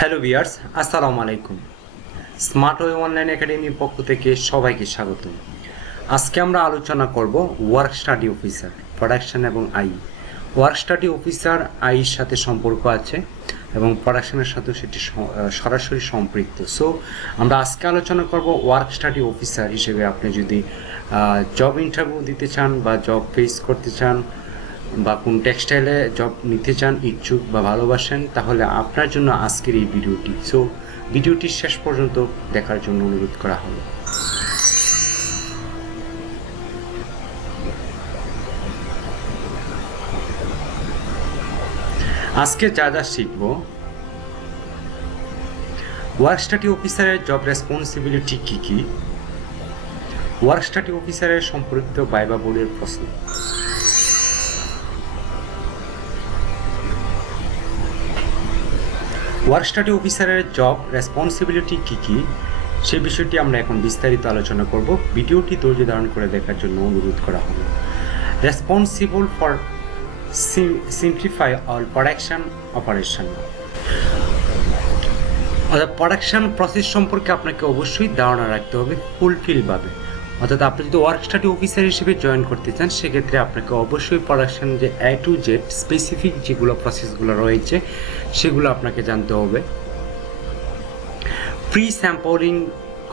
Hello viewers, আসসালামু আলাইকুম। Smart way online একাডেমির পক্ষ থেকে সবাইকে স্বাগত। আজকে আমরা আলোচনা করব ওয়ার্ক স্টাডি অফিসার, প্রোডাকশন এবং আই। ওয়ার্ক স্টাডি অফিসার আইর সাথে সম্পর্ক আছে এবং প্রোডাকশনের সাথে সেটি সরাসরি সম্পৃক্ত। সো আমরা আজকে আলোচনা করব ওয়ার্ক স্টাডি অফিসার হিসেবে আপনি যদি জব ইন্টারভিউ দিতে চান বা জব ফেস করতে চান বা কোন টেক্সটাইলে জব নিতে চান, ইচ্ছুক বা ভালোবাসেন, তাহলে আপনার জন্য আজকের এই ভিডিওটি। সো ভিডিওটি শেষ পর্যন্ত দেখার জন্য অনুরোধ করা হলো। আজকে যা যা শিখব, ওয়ার্ক স্টাডি অফিসারের জব রেসপন্সিবিলিটি কী কী, ওয়ার্ক স্টাডি অফিসারের সম্পর্কিত ভাইভা বোর্ডের প্রশ্ন, ওয়ার্ক স্টাডি অফিসারের জব রেসপন্সিবিলিটি কী কী, সে বিষয়টি আমরা এখন বিস্তারিত আলোচনা করব। ভিডিওটি ধৈর্য ধারণ করে দেখার জন্য অনুরোধ করা হলো। Responsible for simplify all production operation, অর্থাৎ প্রোডাকশন প্রসেস সম্পর্কে আপনাকে অবশ্যই ধারণা রাখতে হবে ফুলফিলভাবে। অর্থাৎ আপনি যদি ওয়ার্ক স্টাডি অফিসার হিসেবে জয়েন করতে চান, সেক্ষেত্রে আপনাকে অবশ্যই প্রোডাকশন যে A to Z স্পেসিফিক যেগুলো প্রসেসগুলো রয়েছে সেগুলো আপনাকে জানতে হবে। Pre sampling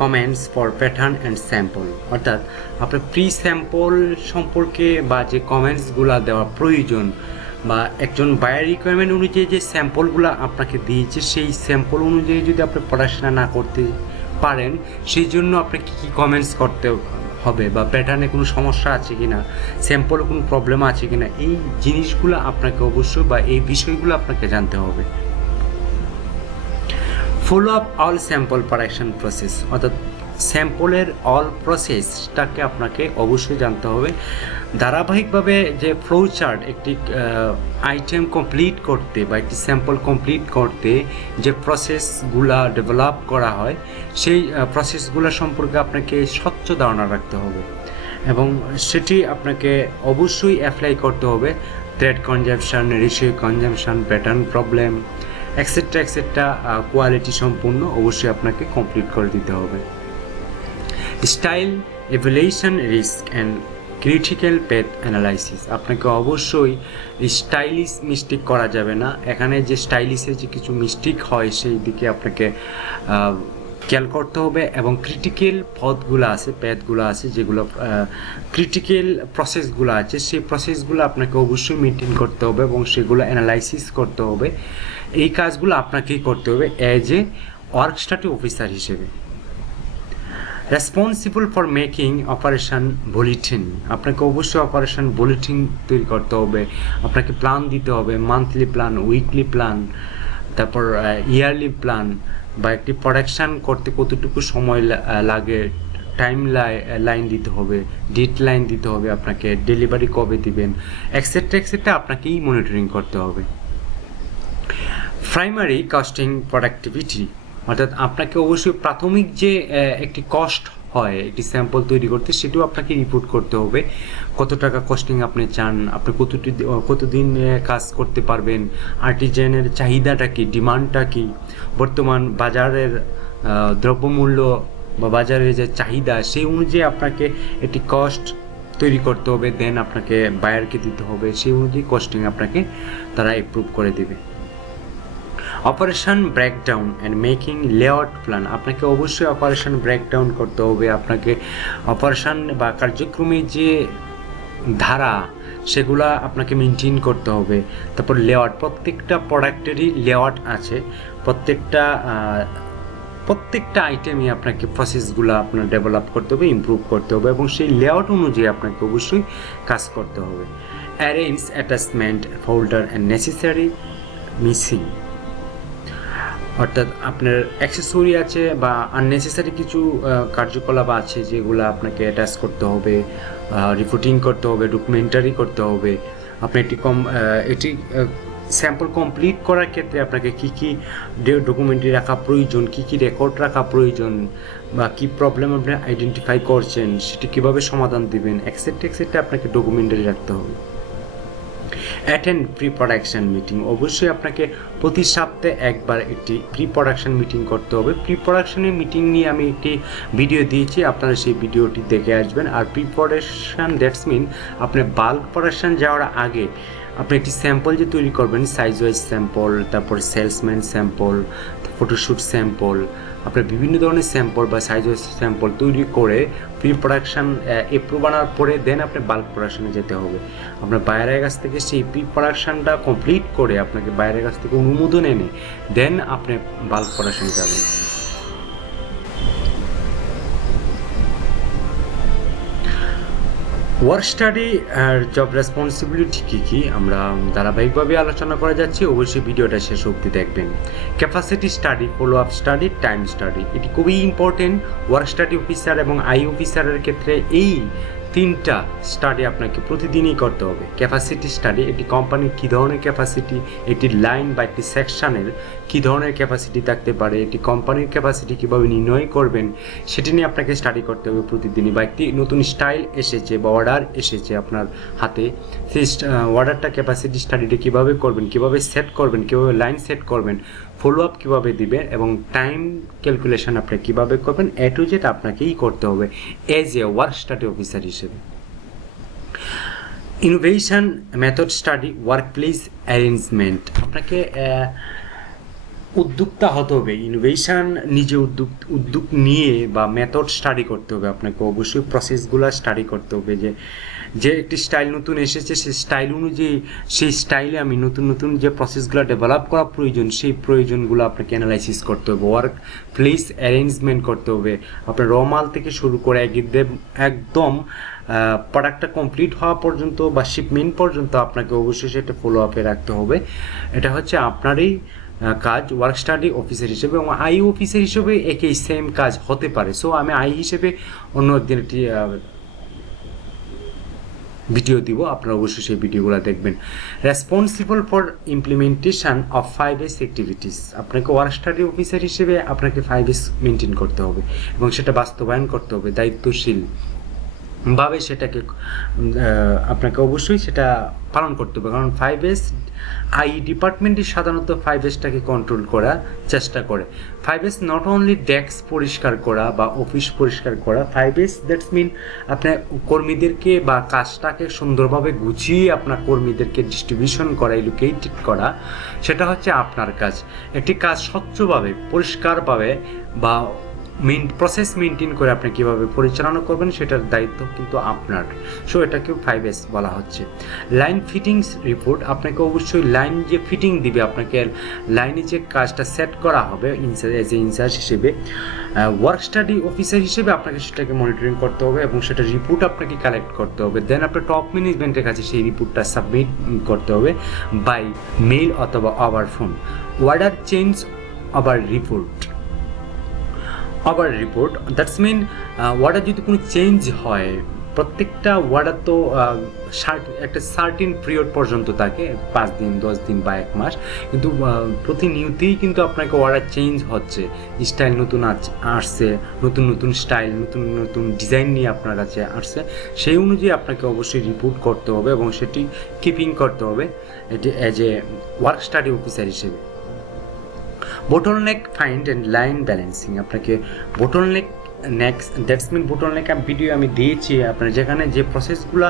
comments for pattern and sample, অর্থাৎ আপনার প্রি স্যাম্পল সম্পর্কে বা যে কমেন্টসগুলো দেওয়া প্রয়োজন বা একজন বায়ার রিকোয়ারমেন্ট অনুযায়ী যে স্যাম্পলগুলো আপনাকে দিয়েছে, সেই স্যাম্পল অনুযায়ী যদি আপনি পড়াশোনা না করতে পারেন, সেই জন্য আপনাকে কী কমেন্টস করতে হবে বা প্যাটার্নে কোনো সমস্যা আছে কি না, স্যাম্পলে কোনো প্রবলেম আছে কি না, এই জিনিসগুলো আপনাকে অবশ্যই বা এই বিষয়গুলো আপনাকে জানতে হবে। Follow up all sample production process, অর্থাৎ স্যাম্পলের অল প্রসেসটাকে আপনাকে অবশ্যই জানতে হবে। ধারাবাহিকভাবে যে ফ্লো চার্ট একটি আইটেম কমপ্লিট করতে বা একটি স্যাম্পল কমপ্লিট করতে যে প্রসেসগুলা ডেভেলপ করা হয়, সেই প্রসেসগুলো সম্পর্কে আপনাকে স্বচ্ছ ধারণা রাখতে হবে এবং সেটি আপনাকে অবশ্যই অ্যাপ্লাই করতে হবে। Thread consumption, ratio consumption, pattern problem, etcetera etcetera quality সম্পূর্ণ অবশ্যই আপনাকে কমপ্লিট করে দিতে হবে। Style evaluation, risk and critical path analysis, আপনাকে অবশ্যই স্টাইলিশ মিস্টেক করা যাবে না। এখানে যে স্টাইলিশের যে কিছু মিস্টেক হয় সেই দিকে আপনাকে খেয়াল করতে হবে এবং ক্রিটিক্যাল পথগুলো আছে, প্যাথগুলো আছে, যেগুলো ক্রিটিক্যাল প্রসেসগুলো আছে, সেই প্রসেসগুলো আপনাকে অবশ্যই মেনটেন করতে হবে এবং সেগুলো অ্যানালাইসিস করতে হবে। এই কাজগুলো আপনাকেই করতে হবে as a work study officer হিসেবে। Responsible for making operation bulletin, আপনাকে অবশ্যই অপারেশন বুলেটিন তৈরি করতে হবে, আপনাকে প্ল্যান দিতে হবে, মান্থলি প্ল্যান, উইকলি প্ল্যান, তারপর ইয়ারলি প্ল্যান, বা একটি প্রোডাকশান করতে কতটুকু সময় লাগে, টাইম লাইন দিতে হবে, ডেট লাইন দিতে হবে, আপনাকে ডেলিভারি কবে দিবেন, এক্সেট্রা এক্সেট্রা আপনাকেই মনিটরিং করতে হবে। প্রাইমারি কস্টিং প্রোডাক্টিভিটি, অর্থাৎ আপনাকে অবশ্যই প্রাথমিক যে একটি কস্ট হয় একটি স্যাম্পল তৈরি করতে, সেটাও আপনাকে রিপোর্ট করতে হবে। কত টাকা কস্টিং আপনি চান, আপনি কতদিন কাজ করতে পারবেন, আর্টিজানের চাহিদাটা কী, ডিমান্ডটা কী, বর্তমান বাজারের দ্রব্যমূল্য বা বাজারের যে চাহিদা সেই অনুযায়ী আপনাকে একটি কস্ট তৈরি করতে হবে, দেন আপনাকে বায়ারকে দিতে হবে, সেই অনুযায়ী কস্টিং আপনাকে তারা অ্যাপ্রুভ করে দেবে। Operation breakdown and making layout plan, আপনাকে অবশ্যই অপারেশন ব্রেকডাউন করতে হবে, আপনাকে অপারেশন বা কার্যক্রমের যে ধারা সেগুলা আপনাকে মেনটেন করতে হবে। তারপর লেআউট, প্রত্যেকটা প্রোডাক্টেরই লেআউট আছে, প্রত্যেকটা আইটেমই আপনাকে প্রসেসগুলো আপনার ডেভেলপ করতে হবে, ইমপ্রুভ করতে হবে এবং সেই লেআউট অনুযায়ী আপনাকে অবশ্যই কাজ করতে হবে। Arrange attachment folder and necessary missing, অর্থাৎ আপনার অ্যাক্সেসরি আছে বা আননেসেসারি কিছু কার্যকলাপ আছে যেগুলো আপনাকে অ্যাটাচ করতে হবে, রিপোর্টিং করতে হবে, ডকুমেন্টারি করতে হবে। আপনি এটি স্যাম্পল কমপ্লিট করার ক্ষেত্রে আপনাকে কী কী ডকুমেন্টারি রাখা প্রয়োজন, কী কী রেকর্ড রাখা প্রয়োজন, বা কী প্রবলেম আপনি আইডেন্টিফাই করছেন সেটি কীভাবে সমাধান দেবেন, এক্সেট্রা এক্সেট্রা আপনাকে ডকুমেন্টারি রাখতে হবে। অ্যাটেন্ড প্রি প্রোডাকশন মিটিং, অবশ্যই আপনাকে প্রতি সপ্তাহে একবার একটি প্রি প্রোডাকশন মিটিং করতে হবে। প্রি প্রোডাকশনের মিটিং নিয়ে আমি একটি ভিডিও দিয়েছি, আপনারা সেই ভিডিওটি দেখে আসবেন। আর প্রি প্রোডাকশন দ্যাটস মিন আপনি বাল্ক প্রোডাকশন যাওয়ার আগে আপনি একটি স্যাম্পল যে তৈরি করবেন, সাইজ ওয়াইজ স্যাম্পল, তারপর সেলসম্যান স্যাম্পল, ফটোশ্যুট স্যাম্পল, আপনার বিভিন্ন ধরনের স্যাম্পল বা সাইজ ওয়াইজ স্যাম্পল তৈরি করে প্রি প্রোডাকশান এপ্রুভ আনার পরে দেন আপনি বাল্ক প্রোডাকশানে যেতে হবে। আপনার বাইরের কাছ থেকে সেই প্রি প্রোডাকশানটা কমপ্লিট করে আপনাকে বাইরের কাছ থেকে অনুমোদন এনে দেন আপনি বাল্ক প্রোডাকশানে যাবেন। ওয়ার্ক স্টাডি আর জব রেসপন্সিবিলিটি কী আমরা ধারাবাহিকভাবে আলোচনা করে যাচ্ছি, অবশ্যই ভিডিওটা শেষ অবধি দেখবেন। Capacity study, follow up study, time study, এটি খুবই ইম্পর্টেন্ট। ওয়ার্ক স্টাডি অফিসার এবং আই অফিসারের ক্ষেত্রে এই তিনটা স্টাডি আপনাকে প্রতিদিনই করতে হবে। ক্যাপাসিটি স্টাডি, এটি কোম্পানির কী ধরনের ক্যাপাসিটি, এটি লাইন বা একটি সেকশানের কী ধরনের ক্যাপাসিটি থাকতে পারে, এটি কোম্পানির ক্যাপাসিটি কীভাবে নির্ণয় করবেন সেটি নিয়ে আপনাকে স্টাডি করতে হবে প্রতিদিনই। বা একটি নতুন স্টাইল এসেছে বা অর্ডার এসেছে আপনার হাতে, সেই অর্ডারটা ক্যাপাসিটি স্টাডিটা কীভাবে করবেন, কীভাবে সেট করবেন, কীভাবে লাইন সেট করবেন, ফলো আপ কীভাবে দিবেন এবং টাইম ক্যালকুলেশন আপনি কীভাবে করবেন, এ টু জেড আপনাকেই করতে হবে as a work study officer হিসেবে। Innovation method study, work place arrangement, আপনাকে উদ্যোক্তা হতে হবে। ইনোভেশন নিজে উদ্যোগ নিয়ে বা মেথড স্টাডি করতে হবে, আপনাকে অবশ্যই প্রসেসগুলো স্টাডি করতে হবে। যে একটি স্টাইল নতুন এসেছে সেই স্টাইল অনুযায়ী সেই স্টাইলে আমি নতুন যে প্রসেসগুলো ডেভেলপ করা প্রয়োজন সেই প্রয়োজনগুলো আপনাকে অ্যানালাইসিস করতে হবে। ওয়ার্ক প্লেস অ্যারেঞ্জমেন্ট করতে হবে, আপনার র মাল থেকে শুরু করে একদম প্রোডাক্টটা কমপ্লিট হওয়া পর্যন্ত বা শিপমেন্ট পর্যন্ত আপনাকে অবশ্যই সেটা ফলো আপে রাখতে হবে। এটা হচ্ছে আপনারই কাজ ওয়ার্ক স্টাডি অফিসার হিসেবে, এবং আই অফিসার হিসেবে একই সেম কাজ হতে পারে। সো আমি আই হিসেবে অন্য একদিন একটি ভিডিও দিব, আপনারা অবশ্যই সেই ভিডিওগুলো দেখবেন। Responsible for implementation of 5S activities, আপনাকে ওয়ার্ক স্টাডি অফিসার হিসেবে আপনাকে 5S মেনটেন করতে হবে এবং সেটা বাস্তবায়ন করতে হবে দায়িত্বশীল ভাবে, সেটাকে আপনাকে অবশ্যই সেটা পালন করতে হবে। কারণ 5S আই ডিপার্টমেন্টই সাধারণত 5Sটাকে কন্ট্রোল করার চেষ্টা করে। 5S নট অনলি ডেস্ক পরিষ্কার করা বা অফিস পরিষ্কার করা, 5S দ্যাটস মিন আপনার কর্মীদেরকে বা কাজটাকে সুন্দরভাবে গুছিয়ে আপনার কর্মীদেরকে ডিস্ট্রিবিউশন করা, এলোকেটেড করা, সেটা হচ্ছে আপনার কাজ। একটি কাজ স্বচ্ছভাবে পরিষ্কারভাবে বা প্রসেস মেনটেন করে আপনি কীভাবে পরিচালনা করবেন সেটার দায়িত্ব কিন্তু আপনার। সো এটাকেও 5S বলা হচ্ছে। লাইন ফিটিংস রিপোর্ট, আপনাকে অবশ্যই লাইন যে ফিটিং দিবে, আপনাকে লাইনে যে কাজটা সেট করা হবে এজ এ ইনচার্জ হিসেবে, ওয়ার্ক স্টাডি অফিসার হিসেবে আপনাকে সেটাকে মনিটরিং করতে হবে এবং সেটা রিপোর্ট আপনাকে কালেক্ট করতে হবে। দেন আপনার টপ ম্যানেজমেন্টের কাছে সেই রিপোর্টটা সাবমিট করতে হবে বাই মেইল অথবা over phone. Order change over report, that's mean order যদি কোনো চেঞ্জ হয়, প্রত্যেকটা ওয়ার্ডার তো একটা সার্টিন পিরিয়ড পর্যন্ত থাকে, 5 দিন 10 দিন বা 1 মাস, কিন্তু প্রতিনিয়তই কিন্তু আপনাকে অর্ডার চেঞ্জ হচ্ছে, স্টাইল নতুন আসছে, নতুন স্টাইল নতুন ডিজাইন নিয়ে আপনার কাছে আসছে, সেই অনুযায়ী আপনাকে অবশ্যই রিপোর্ট করতে হবে এবং সেটি কিপিং করতে হবে এটি as a work study officer হিসেবে। বোটলনেক ফাইন্ড অ্যান্ড লাইন ব্যালেন্সিং, আপনাকে বোটলনেক দ্যাটস মিন বোটলনেক ভিডিও আমি দিয়েছি, আপনার যেখানে যে প্রসেসগুলো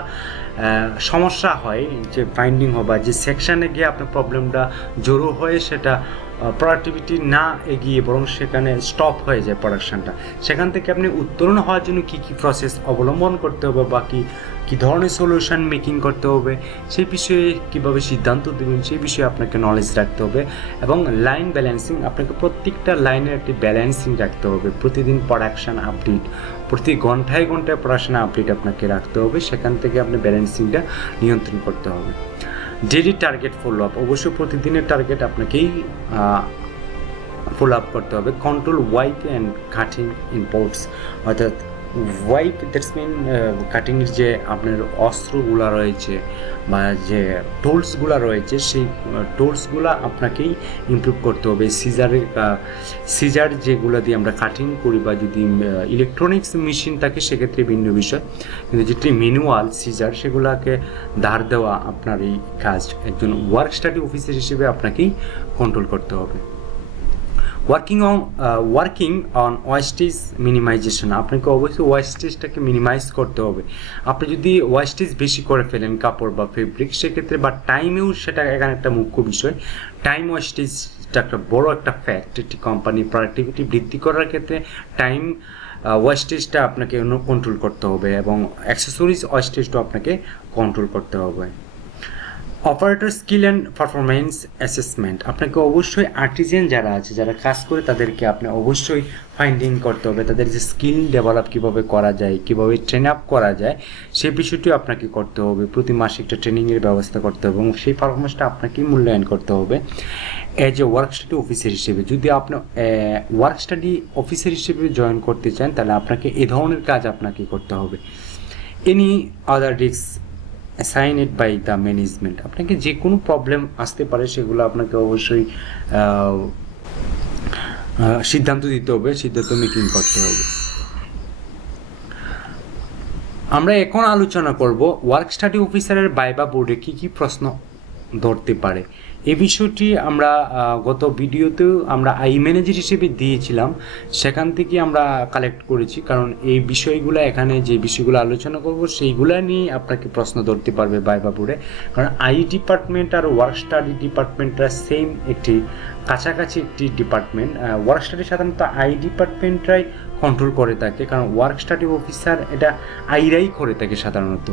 সমস্যা হয়, যে ফাইন্ডিং হয় বা যে সেকশানে গিয়ে আপনার প্রবলেমটা জড়ো হয়ে সেটা প্রোডাক্টিভিটি না এগিয়ে বরং সেখানে স্টপ হয়ে যায় প্রোডাকশানটা, সেখান থেকে আপনি উত্তরণ হওয়ার জন্য কী প্রসেস অবলম্বন করতে হবে বা কী ধরনের সলিউশন মেকিং করতে হবে, সেই বিষয়ে কীভাবে সিদ্ধান্ত দেবেন সেই বিষয়ে আপনাকে নলেজ রাখতে হবে। এবং লাইন ব্যালেন্সিং, আপনাকে প্রত্যেকটা লাইনের একটি ব্যালেন্সিং রাখতে হবে, প্রতিদিন প্রোডাকশান আপডেট, প্রতি ঘন্টায় প্রোডাকশান আপডেট আপনাকে রাখতে হবে, সেখান থেকে আপনি ব্যালেন্সিংটা নিয়ন্ত্রণ করতে হবে। ডেইলি টার্গেট ফলো আপ, অবশ্যই প্রতিদিনের টার্গেট আপনাকেই ফলো আপ করতে হবে। Control wipe and cutting imports, অর্থাৎ ওয়াইপ দ্যাটস মিন কাটিংয়ের যে আপনার অস্ত্রগুলো রয়েছে বা যে টুলসগুলো রয়েছে সেই টুলসগুলো আপনাকেই ইমপ্রুভ করতে হবে। সিজার যেগুলো দিয়ে আমরা কাটিং করি বা যদি ইলেকট্রনিক্স মেশিন থাকে সেক্ষেত্রে ভিন্ন বিষয়, কিন্তু যেটি ম্যানুয়াল সিজার সেগুলোকে ধার দেওয়া আপনার এই কাজ একজন ওয়ার্ক স্টাডি অফিসার হিসেবে আপনাকেই কন্ট্রোল করতে হবে। ওয়ার্কিং অন ওয়েস্টেজ মিনিমাইজেশন, আপনাকে অবশ্যই ওয়েস্টেজটাকে মিনিমাইজ করতে হবে। আপনি যদি ওয়েস্টেজ বেশি করে ফেলেন কাপড় বা ফেব্রিক সেক্ষেত্রে বা টাইমেও সেটা এখানে একটা মুখ্য বিষয়, টাইম ওয়েস্টেজটা একটা বড় একটা ফ্যাক্ট। একটি কোম্পানির প্রোডাক্টিভিটি বৃদ্ধি করার ক্ষেত্রে টাইম ওয়েস্টেজটা আপনাকে কন্ট্রোল করতে হবে এবং অ্যাক্সেসরিজ ওয়েস্টেজটাও আপনাকে কন্ট্রোল করতে হবে। Operator skill and performance assessment, আপনাকে অবশ্যই আর্টিজেন যারা আছে যারা কাজ করে তাদেরকে আপনি অবশ্যই ফাইন্ডিং করতে হবে, তাদের যে স্কিল ডেভেলপ কীভাবে করা যায়, কীভাবে ট্রেন আপ করা যায় সেই বিষয়টিও আপনাকে করতে হবে। প্রতি মাসে একটা ট্রেনিংয়ের ব্যবস্থা করতে হবে এবং সেই পারফরমেন্সটা আপনাকেই মূল্যায়ন করতে হবে as a work study officer হিসেবে। যদি আপনি ওয়ার্ক স্টাডি অফিসার হিসেবে জয়েন করতে চান তাহলে আপনাকে এ ধরনের কাজ আপনাকে করতে হবে। Any other risk assigned by the management, আপনাকে যে কোনো প্রবলেম আসতে পারে সেগুলো আপনাকে অবশ্যই সিদ্ধান্ত দিতে হবে, সিদ্ধান্ত মেকিং করতে হবে। আমরা এখন আলোচনা করব ওয়ার্ক স্টাডি অফিসারের ভাইভা বোর্ডে কী কী প্রশ্ন ধরতে পারে। এই বিষয়টি আমরা গত ভিডিওতেও আমরা আই ম্যানেজার হিসেবে দিয়েছিলাম, সেখান থেকে আমরা কালেক্ট করেছি, কারণ এই বিষয়গুলো এখানে যে বিষয়গুলো আলোচনা করব সেইগুলো নিয়ে আপনাকে প্রশ্ন ধরতে পারবে ভাইভা বোর্ডে। কারণ আই ডিপার্টমেন্ট আর ওয়ার্ক স্টাডি ডিপার্টমেন্টটা সেম একটি কাছাকাছি একটি ডিপার্টমেন্ট। ওয়ার্ক স্টাডি সাধারণত আই ডিপার্টমেন্টরাই কন্ট্রোল করে থাকে, কারণ ওয়ার্ক স্টাডি অফিসার এটা আইরাই করে থাকে সাধারণত।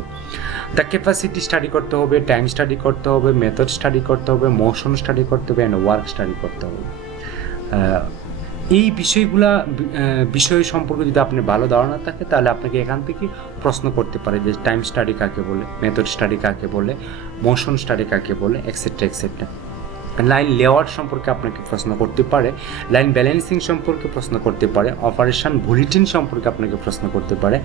দ্য ক্যাপাসিটি স্টাডি করতে হবে, টাইম স্টাডি করতে হবে, মেথড স্টাডি করতে হবে, মোশন স্টাডি করতে হবে অ্যান্ড ওয়ার্ক স্টাডি করতে হবে। এই বিষয় সম্পর্কে যদি আপনার ভালো ধারণা থাকে তাহলে আপনাকে এখান থেকে প্রশ্ন করতে পারে যে টাইম স্টাডি কাকে বলে, মেথড স্টাডি কাকে বলে, মোশন স্টাডি কাকে বলে, এক্সেট্রা এক্সেট্রা। লাইন লেআউট সম্পর্কে আপনাকে প্রশ্ন করতে পারে, লাইন ব্যালেন্সিং সম্পর্কে প্রশ্ন করতে পারে, অপারেশন বুলেটিন সম্পর্কে আপনাকে প্রশ্ন করতে পারে,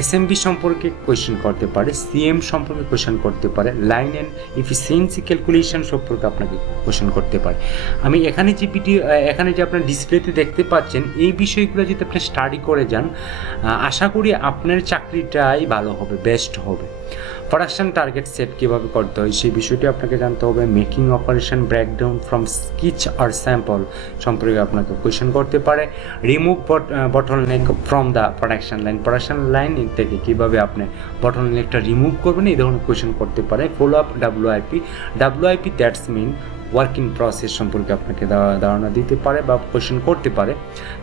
এসএমবি সম্পর্কে কোয়েশ্চেন করতে পারে, সিএম সম্পর্কে কোয়েশ্চেন করতে পারে, লাইন অ্যান্ড ইফিসিয়েন্সি ক্যালকুলেশন সম্পর্কে আপনাকে কোয়েশ্চেন করতে পারে। আমি এখানে যে আপনার ডিসপ্লেতে দেখতে পাচ্ছেন এই বিষয়গুলো যদি আপনি স্টাডি করে যান আশা করি আপনার চাকরিটাই ভালো হবে, বেস্ট হবে। প্রোডাকশন টার্গেট সেট কীভাবে করতে হয় সেই বিষয়টি আপনাকে জানতে হবে। Making operation breakdown from sketch আর স্যাম্পল সম্পর্কে আপনাকে কোয়েশ্চেন করতে পারে। Remove bottleneck from the production line থেকে কীভাবে আপনি বটলনেকটা রিমুভ করবেন এই ধরনের কোয়েশ্চেন করতে পারে। Follow up WIP that's mean working process সম্পর্কে আপনাকে ধারণা দিতে পারে বা কোয়েশ্চেন করতে পারে।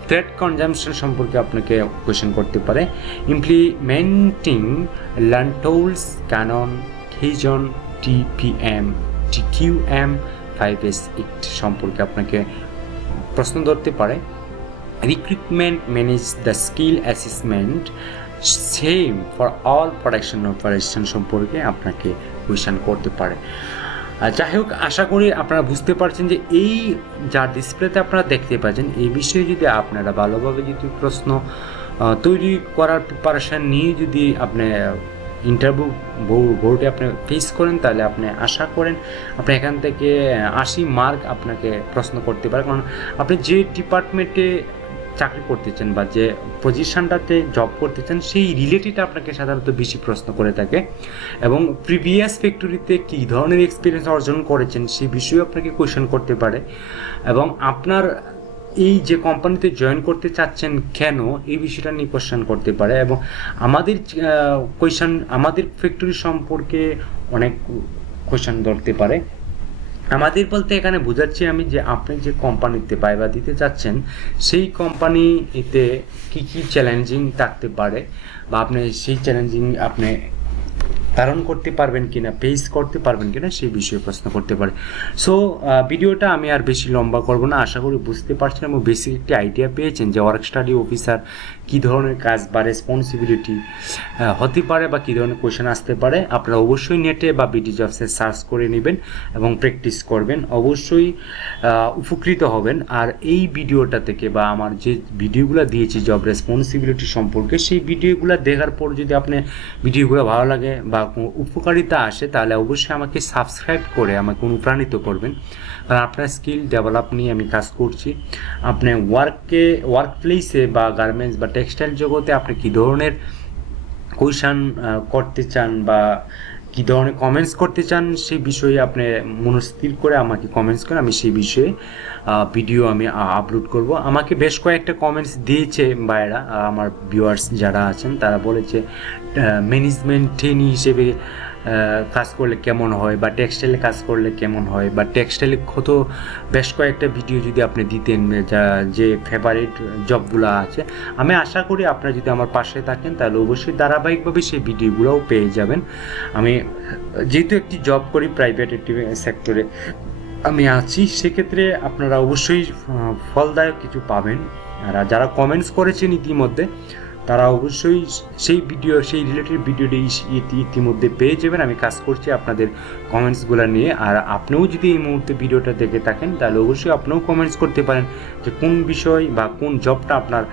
থ্রেড কনজামশন সম্পর্কে আপনাকে কোয়েশ্চেন করতে পারে। ইমপ্লিমেন্টিং লার্ন টুলস ক্যানন হিজন টিপিএম টিকিউএম 5S8 সম্পর্কে আপনাকে প্রশ্ন ধরতে পারে। Recruitment manage the skill assessment same for all production operation সম্পর্কে আপনাকে কোয়েশ্চেন করতে পারে। যাই হোক, আশা করি আপনারা বুঝতে পারছেন যে এই যা ডিসপ্লেতে আপনারা দেখতে পাচ্ছেন এই বিষয়ে যদি আপনারা ভালোভাবে যদি প্রশ্ন তৈরি করার প্রিপারেশান নিয়ে যদি আপনি ইন্টারভিউ বোর্ডে আপনি ফেস করেন তাহলে আপনি আশা করেন আপনি এখান থেকে 80 মার্ক আপনাকে প্রশ্ন করতে পারে। কারণ আপনি যে ডিপার্টমেন্টে চাকরি করতে চান বা যে পজিশনটাতে জব করতে চান সেই রিলেটেড আপনাকে সাধারণত বেশি প্রশ্ন করে থাকে এবং প্রিভিয়াস ফ্যাক্টরিতে কী ধরনের এক্সপিরিয়েন্স অর্জন করেছেন সেই বিষয়েও আপনাকে কোয়েশ্চেন করতে পারে এবং আপনার এই যে কোম্পানিতে জয়েন করতে চাচ্ছেন কেন এই বিষয়টা নিয়ে কোয়েশ্চেন করতে পারে। এবং আমাদের ফ্যাক্টরি সম্পর্কে অনেক কোয়েশ্চেন ধরতে পারে। আমাদের বলতে এখানে বোঝাচ্ছি আমি যে আপনি যে কোম্পানিতে ভাইভা দিতে চাচ্ছেন সেই কোম্পানিতে কী কী চ্যালেঞ্জিং থাকতে পারে বা আপনি সেই চ্যালেঞ্জিং আপনি ধারণ করতে পারবেন কিনা, ফেস করতে পারবেন কিনা সেই বিষয়ে প্রশ্ন করতে পারে। সো ভিডিওটা আমি আর বেশি লম্বা করব না, আশা করি বুঝতে পারছেন এবং বেসিক একটি আইডিয়া পেয়েছেন যে ওয়ার্ক স্টাডি অফিসার কী ধরনের কাজ বা রেসপন্সিবিলিটি হতে পারে বা কী ধরনের কোয়েশন আসতে পারে। আপনারা অবশ্যই নেটে বা বিডি জবসে সার্চ করে নেবেন এবং প্র্যাকটিস করবেন, অবশ্যই উপকৃত হবেন। আর এই ভিডিওটা থেকে বা আমার যে ভিডিওগুলো দিয়েছি জব রেসপন্সিবিলিটি সম্পর্কে, সেই ভিডিওগুলো দেখার পর যদি আপনার ভিডিওগুলো ভালো লাগে বা কোনো উপকারিতা আসে, তাহলে অবশ্যই আমাকে সাবস্ক্রাইব করে আমাকে অনুপ্রাণিত করবেন। কারণ আপনার স্কিল ডেভেলপ নিয়ে আমি কাজ করছি। আপনি ওয়ার্ক প্লেসে বা গার্মেন্টস বা টেক্সটাইল জগতে আপনি কী ধরনের কোয়েশন করতে চান বা কী ধরনের কমেন্টস করতে চান সেই বিষয়ে আপনি মনস্থির করে আমাকে কমেন্টস করেন, আমি সেই বিষয়ে ভিডিও আমি আপলোড করব। আমাকে বেশ কয়েকটা কমেন্টস দিয়েছে ভাইয়েরা, আমার ভিউয়ার্স যারা আছেন তারা বলেছে ম্যানেজমেন্ট ট্রেনি হিসেবে কাজ করলে কেমন হয় বা টেক্সটাইলে কাজ করলে কেমন হয় বা টেক্সটাইলে কত বেশ কয়েকটা ভিডিও যদি আপনি দিতেন যে ফেভারিট জবগুলো আছে। আমি আশা করি আপনারা যদি আমার পাশে থাকেন তাহলে অবশ্যই ধারাবাহিকভাবে সেই ভিডিওগুলোও পেয়ে যাবেন। আমি যেহেতু একটি জব করি প্রাইভেট একটি সেক্টরে আমি আছি, সেক্ষেত্রে আপনারা অবশ্যই ফলদায়ক কিছু পাবেন। আর যারা কমেন্টস করেছেন ইতিমধ্যে তারা অবশ্যই সেই রিলেটেড ভিডিওটি ইতিমধ্যে পেয়ে যাবেন। আমি কাজ করছি আপনাদের কমেন্টসগুলো নিয়ে। আর আপনিও যদি এই মুহূর্তে ভিডিওটা দেখে থাকেন তাহলে অবশ্যই আপনিও কমেন্টস করতে পারেন যে কোন বিষয় বা কোন জবটা আপনার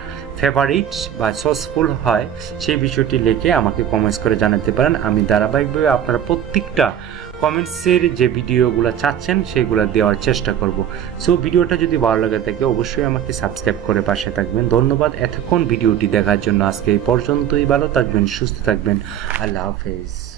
ফেভারিট বা সসফুল হয়, সেই বিষয়টি লিখে আমাকে কমেন্টস করে জানাতে পারেন। আমি ধারাবাহিকভাবে আপনারা প্রত্যেকটা কমেন্টসের যে ভিডিওগুলো চাচ্ছেন সেগুলো দেওয়ার চেষ্টা করব। সো ভিডিওটা যদি ভালো লাগে থাকে অবশ্যই আমাকে সাবস্ক্রাইব করে পাশে থাকবেন। ধন্যবাদ এতক্ষণ ভিডিওটি দেখার জন্য। আজকে এই পর্যন্তই। ভালো থাকবেন, সুস্থ থাকবেন। আল্লাহ হাফেজ।